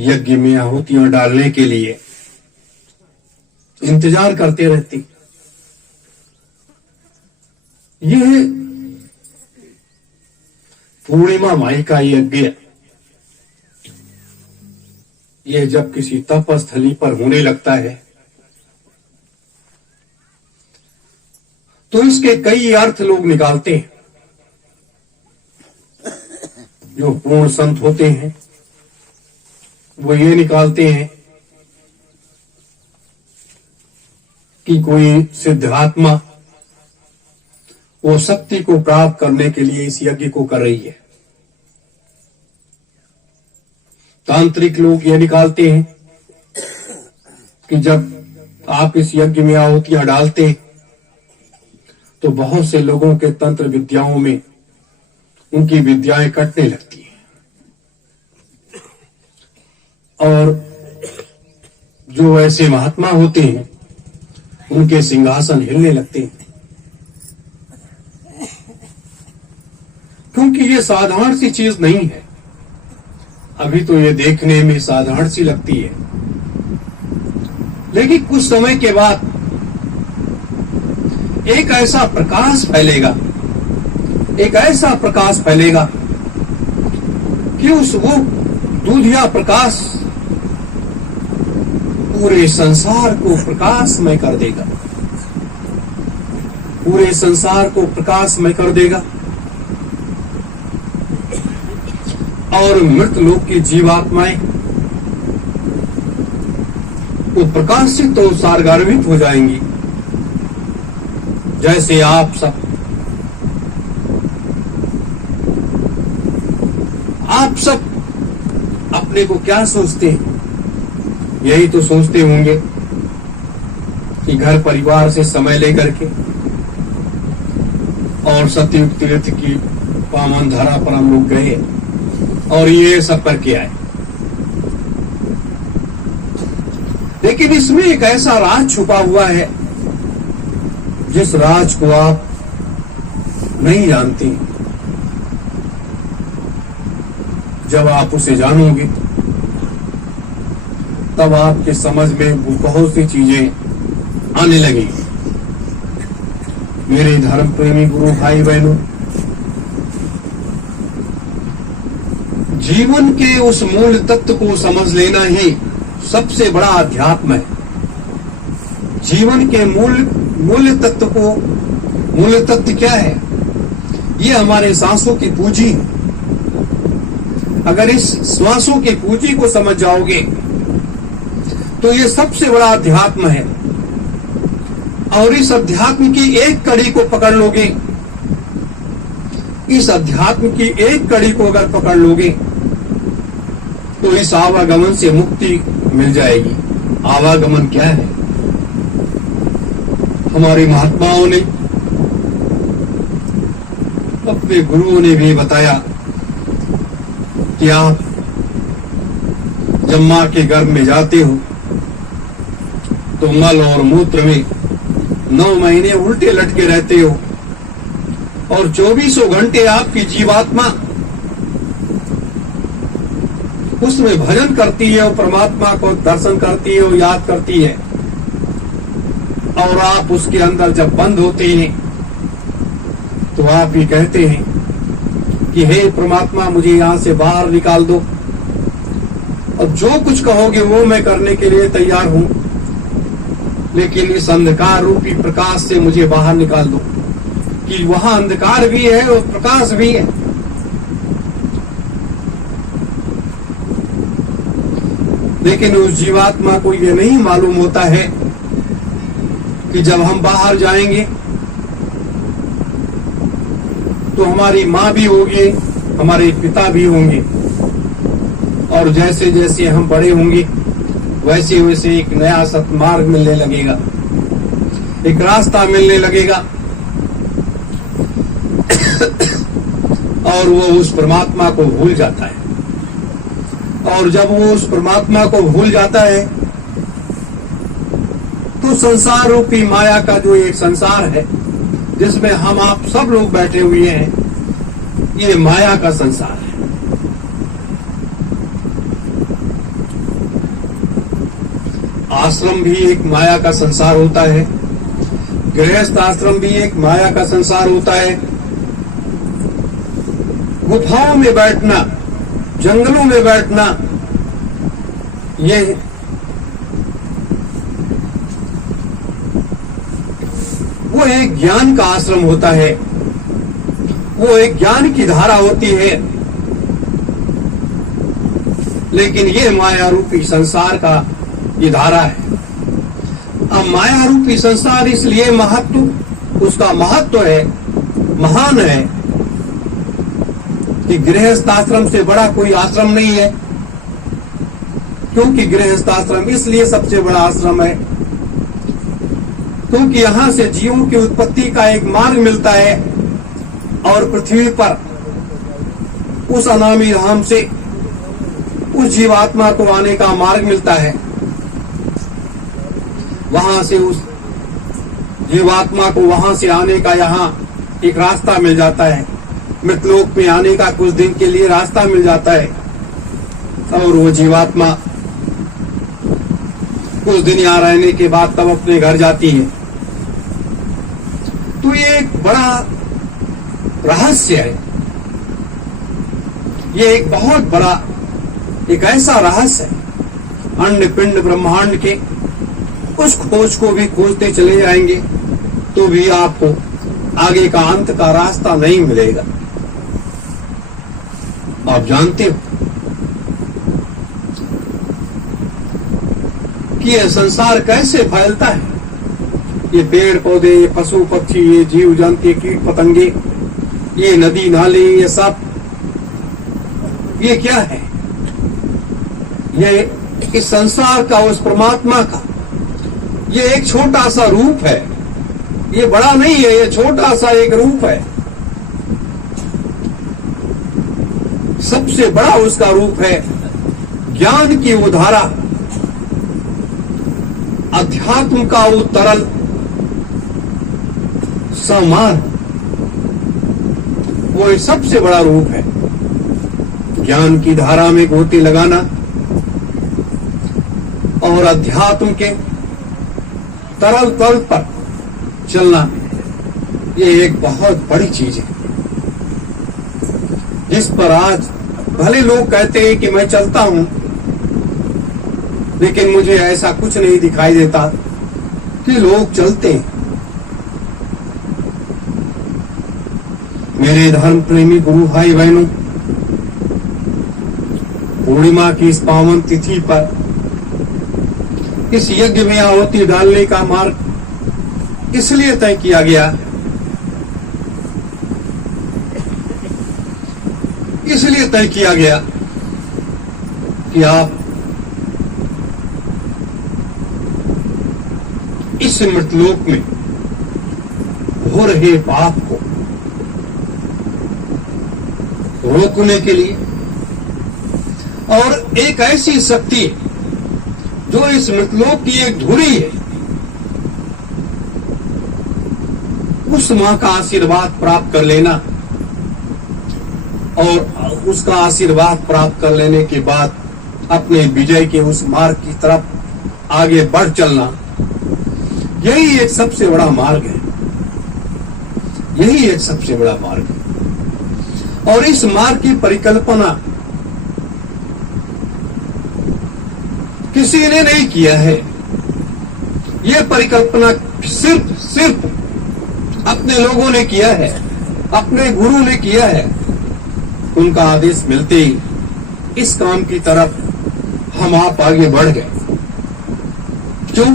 यज्ञ में आहुतियां डालने के लिए इंतजार करते रहती। यह पूर्णिमा माई का यज्ञ यह जब किसी तपस्थली पर होने लगता है तो इसके कई अर्थ लोग निकालते हैं। जो पूर्ण संत होते हैं वो ये निकालते हैं कि कोई सिद्धात्मा वो शक्ति को प्राप्त करने के लिए इस यज्ञ को कर रही है। तांत्रिक लोग ये निकालते हैं कि जब आप इस यज्ञ में आहुतियां डालते तो बहुत से लोगों के तंत्र विद्याओं में उनकी विद्याएं कटने लगती हैं और जो ऐसे महात्मा होते हैं उनके सिंहासन हिलने लगते हैं, क्योंकि ये साधारण सी चीज नहीं है। अभी तो ये देखने में साधारण सी लगती है, लेकिन कुछ समय के बाद एक ऐसा प्रकाश फैलेगा कि वो दूधिया प्रकाश पूरे संसार को प्रकाशमय कर देगा, पूरे संसार को प्रकाशमय कर देगा और मृत लोक की जीवात्माएं वो प्रकाशित और सारगार्वित हो जाएंगी। जैसे आप सब अपने को क्या सोचते हैं? यही तो सोचते होंगे कि घर परिवार से समय लेकर के और सतयुग तीर्थ की पावन धारा पर हम लोग गए और ये सब करके आए। लेकिन इसमें एक ऐसा राज छुपा हुआ है जिस राज को आप नहीं जानते। जब आप उसे जानोगे तब आपके समझ में बहुत सी चीजें आने लगेंगी। मेरे धर्म प्रेमी गुरु भाई बहनों, जीवन के उस मूल तत्व को समझ लेना ही सबसे बड़ा अध्यात्म है। जीवन के मूल तत्व क्या है? ये हमारे सांसों की पूंजी है। अगर इस श्वासों की पूंजी को समझ जाओगे तो ये सबसे बड़ा अध्यात्म है। और इस अध्यात्म की एक कड़ी को पकड़ लोगे, इस अध्यात्म की एक कड़ी को अगर पकड़ लोगे तो इस आवागमन से मुक्ति मिल जाएगी। आवागमन क्या है? हमारे महात्माओं ने, अपने गुरुओं ने भी बताया कि आप जब मां के गर्भ में जाते हो तो मल और मूत्र में 9 महीने उल्टे लटके रहते हो और 24 घंटे आपकी जीवात्मा उसमें भजन करती है और परमात्मा को दर्शन करती है और याद करती है। और आप उसके अंदर जब बंद होते हैं तो आप ये कहते हैं कि हे परमात्मा, मुझे यहां से बाहर निकाल दो और जो कुछ कहोगे वो मैं करने के लिए तैयार हूं, लेकिन इस अंधकार रूपी प्रकाश से मुझे बाहर निकाल दो। कि वहां अंधकार भी है और प्रकाश भी है। लेकिन उस जीवात्मा को ये नहीं मालूम होता है कि जब हम बाहर जाएंगे तो हमारी माँ भी होगी, हमारे पिता भी होंगे, और जैसे जैसे हम बड़े होंगे वैसे वैसे एक नया सत्मार्ग मिलने लगेगा, एक रास्ता मिलने लगेगा और वो उस परमात्मा को भूल जाता है। और जब वो उस परमात्मा को भूल जाता है तो संसार रूपी माया का जो एक संसार है जिसमें हम आप सब लोग बैठे हुए हैं, ये माया का संसार है। आश्रम भी एक माया का संसार होता है, गृहस्थ आश्रम भी एक माया का संसार होता है। गुफाओं में बैठना, जंगलों में बैठना, ये वो एक ज्ञान का आश्रम होता है, वो एक ज्ञान की धारा होती है। लेकिन ये माया रूपी संसार का ये धारा है। अब माया रूपी संसार इसलिए उसका महत्व है, महान है, कि गृहस्थ आश्रम से बड़ा कोई आश्रम नहीं है। क्योंकि गृहस्थ आश्रम इसलिए सबसे बड़ा आश्रम है क्योंकि यहां से जीवों की उत्पत्ति का एक मार्ग मिलता है और पृथ्वी पर उस अनामी धाम से उस जीवात्मा को आने का मार्ग मिलता है। वहां से उस जीवात्मा को वहां से आने का यहाँ एक रास्ता मिल जाता है, मृतलोक में आने का कुछ दिन के लिए रास्ता मिल जाता है और वो जीवात्मा कुछ दिन यहाँ रहने के बाद तब अपने घर जाती है। तो ये एक बड़ा रहस्य है, ये एक बहुत बड़ा एक ऐसा रहस्य है। अंड पिंड ब्रह्मांड के उस खोज को भी खोजते चले जाएंगे तो भी आपको आगे का अंत का रास्ता नहीं मिलेगा। आप जानते हो कि यह संसार कैसे फैलता है। ये पेड़ पौधे, ये पशु पक्षी, ये जीव जंतु, ये कीट पतंगे, ये नदी नाले, ये सब ये क्या है? ये इस संसार का, उस परमात्मा का ये एक छोटा सा रूप है। ये बड़ा नहीं है, ये छोटा सा एक रूप है। सबसे बड़ा उसका रूप है ज्ञान की वो धारा, अध्यात्म का वो तरल समान, वो एक सबसे बड़ा रूप है। ज्ञान की धारा में गोते लगाना और अध्यात्म के तरल तल पर चलना, ये एक बहुत बड़ी चीज है जिस पर आज भले लोग कहते हैं कि मैं चलता हूं, लेकिन मुझे ऐसा कुछ नहीं दिखाई देता कि लोग चलते हैं। मेरे धर्म प्रेमी गुरु भाई बहनों, पूर्णिमा की इस पावन तिथि पर इस यज्ञ में आहुति डालने का मार्ग इसलिए तय किया गया, इसलिए तय किया गया कि आप इस मृतलोक में हो रहे पाप को रोकने के लिए और एक ऐसी शक्ति जो इस मृतलोक की एक धुरी है, उस मां का आशीर्वाद प्राप्त कर लेना और उसका आशीर्वाद प्राप्त कर लेने के बाद अपने विजय के उस मार्ग की तरफ आगे बढ़ चलना, यही एक सबसे बड़ा मार्ग है। यही एक सबसे बड़ा मार्ग है और इस मार्ग की परिकल्पना किसी ने नहीं किया है। यह परिकल्पना सिर्फ अपने लोगों ने किया है, अपने गुरु ने किया है। उनका आदेश मिलते ही इस काम की तरफ हम आप आगे बढ़ गए। क्यों?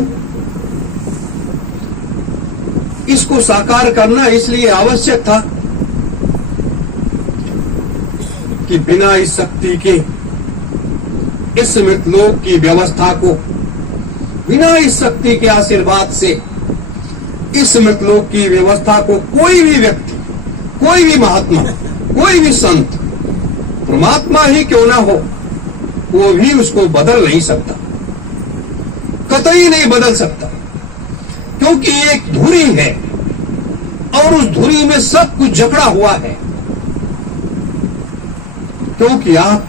इसको साकार करना इसलिए आवश्यक था कि बिना इस शक्ति के, इस मृतलोक की व्यवस्था को, बिना इस शक्ति के आशीर्वाद से इस मृतलोक की व्यवस्था को कोई भी व्यक्ति, कोई भी महात्मा, कोई भी संत, परमात्मा ही क्यों ना हो, वो भी उसको बदल नहीं सकता, कतई नहीं बदल सकता। क्योंकि एक धुरी है और उस धुरी में सब कुछ जकड़ा हुआ है। क्योंकि आप,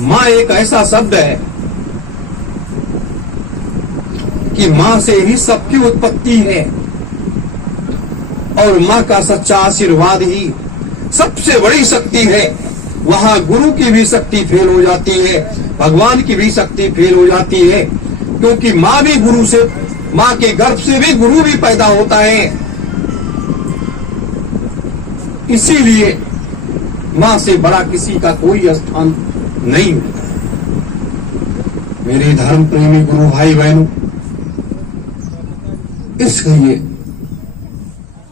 मां एक ऐसा शब्द है कि मां से ही सबकी उत्पत्ति है और मां का सच्चा आशीर्वाद ही सबसे बड़ी शक्ति है। वहां गुरु की भी शक्ति फेल हो जाती है, भगवान की भी शक्ति फेल हो जाती है, क्योंकि मां भी गुरु से, मां के गर्भ से भी गुरु भी पैदा होता है। इसीलिए मां से बड़ा किसी का कोई स्थान नहीं होता। मेरे धर्म प्रेमी गुरु भाई बहनों, इसलिए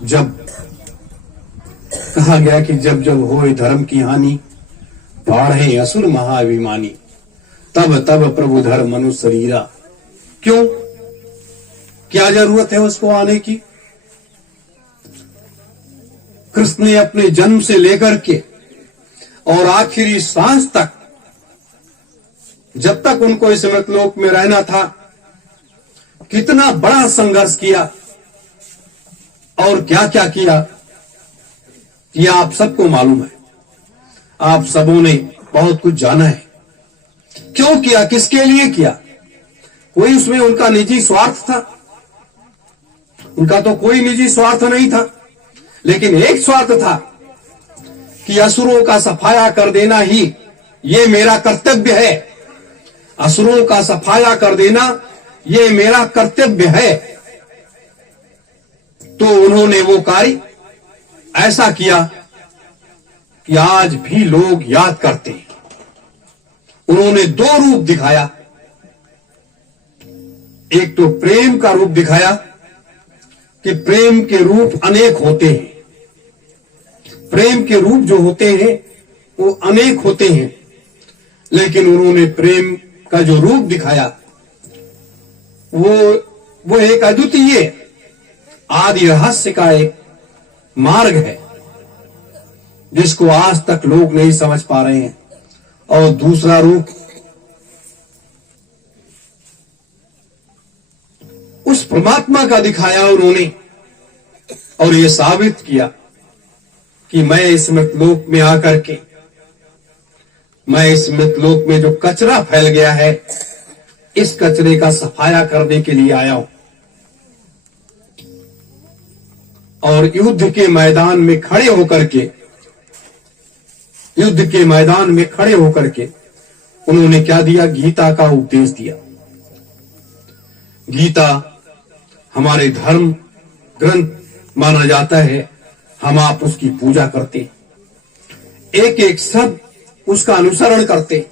जब कहा गया कि जब जब होए धर्म की हानि, बाढ़े असुर महाअभिमानी, तब तब प्रभु धर्म मनुष्य शरीरा। क्यों, क्या जरूरत है उसको आने की? कृष्ण ने अपने जन्म से लेकर के और आखिरी सांस तक, जब तक उनको इस मृतलोक में रहना था, कितना बड़ा संघर्ष किया और क्या क्या किया, ये आप सबको मालूम है। आप सबों ने बहुत कुछ जाना है। क्यों किया, किसके लिए किया? कोई उसमें उनका निजी स्वार्थ था? उनका तो कोई निजी स्वार्थ नहीं था, लेकिन एक स्वार्थ था कि असुरों का सफाया कर देना ही ये मेरा कर्तव्य है। असुरों का सफाया कर देना ये मेरा कर्तव्य है। तो उन्होंने वो कार्य ऐसा किया कि आज भी लोग याद करते हैं। उन्होंने दो रूप दिखाया। एक तो प्रेम का रूप दिखाया कि प्रेम के रूप अनेक होते हैं। प्रेम के रूप जो होते हैं वो अनेक होते हैं, लेकिन उन्होंने प्रेम का जो रूप दिखाया वो एक अद्वितीय आदि रहस्य का एक मार्ग है, जिसको आज तक लोग नहीं समझ पा रहे हैं। और दूसरा रूप उस परमात्मा का दिखाया उन्होंने, और ये साबित किया कि मैं इस मृतलोक में आकर के, मैं इस मृतलोक में जो कचरा फैल गया है, इस कचरे का सफाया करने के लिए आया हूं। और युद्ध के मैदान में खड़े होकर के, युद्ध के मैदान में खड़े होकर के उन्होंने क्या दिया? गीता का उपदेश दिया। गीता हमारे धर्म ग्रंथ माना जाता है। हम आप उसकी पूजा करते, एक एक शब्द उसका अनुसरण करते।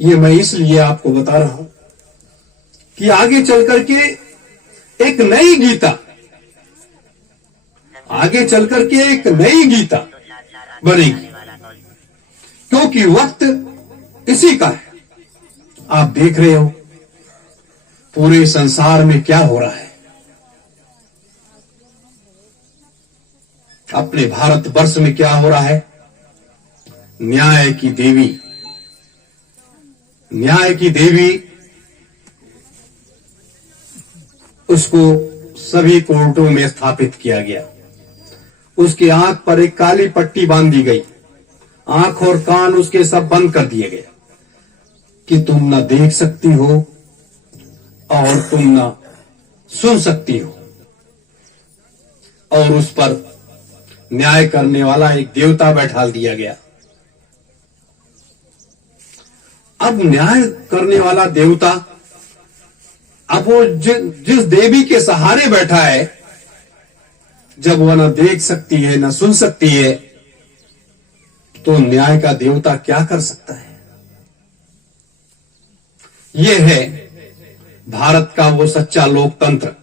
ये मैं इसलिए आपको बता रहा हूं कि आगे चल करके एक नई गीता, आगे चल करके एक नई गीता बनेगी, क्योंकि वक्त इसी का है। आप देख रहे हो पूरे संसार में क्या हो रहा है। अपने भारतवर्ष में क्या हो रहा है? न्याय की देवी, न्याय की देवी, उसको सभी कोर्टों में स्थापित किया गया। उसकी आंख पर एक काली पट्टी बांध दी गई, आंख और कान उसके सब बंद कर दिए गए कि तुम ना देख सकती हो और तुम ना सुन सकती हो। और उस पर न्याय करने वाला एक देवता बैठा दिया गया। अब न्याय करने वाला देवता, अब वो जिस देवी के सहारे बैठा है, जब वह न देख सकती है न सुन सकती है, तो न्याय का देवता क्या कर सकता है? यह है भारत का वो सच्चा लोकतंत्र।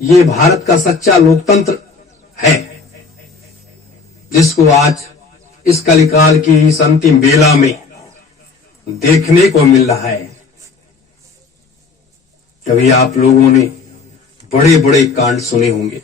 ये भारत का सच्चा लोकतंत्र है, जिसको आज इस कलिकाल की इस अंतिम बेला में देखने को मिल रहा है। कभी आप लोगों ने बड़े बड़े कांड सुने होंगे,